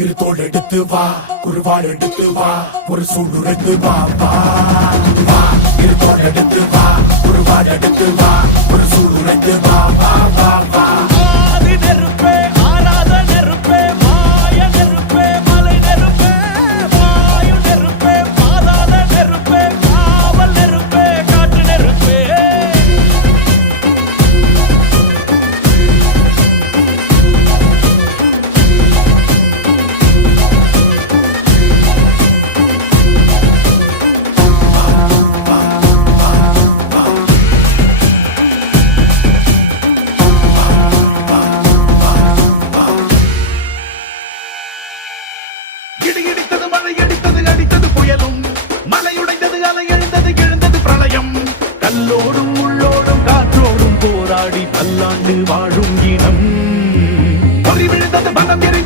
இரு தோள் எடுத்து வா, குருவாள் எடுத்து வா, ஒரு சூடு எடுத்து வா வா வா. இரு தோள் எடுத்து வா, குருவாள் எடுத்து வா, ஒரு சூடு எடுத்து வா வா வா வா. ஆதி நெருப்பே ஆராத நெருப்பே மாய நெருப்பே மலை நெருப்பே வாயு நெருப்பே பாதாள நெருப்பே காவல் நெருப்பே காற்று நெருப்பே. இடி இடித்தது மழை அடித்தது அடித்தது புயலும் மலை உடைந்தது அலை எழுந்தது எழுந்தது பிரளயம். கல்லோடும் உள்ளோடும் காற்றோடும் போராடி பல்லாண்டு வாழும் இனம். பொறி விழுந்தது பலம் எரிந்தது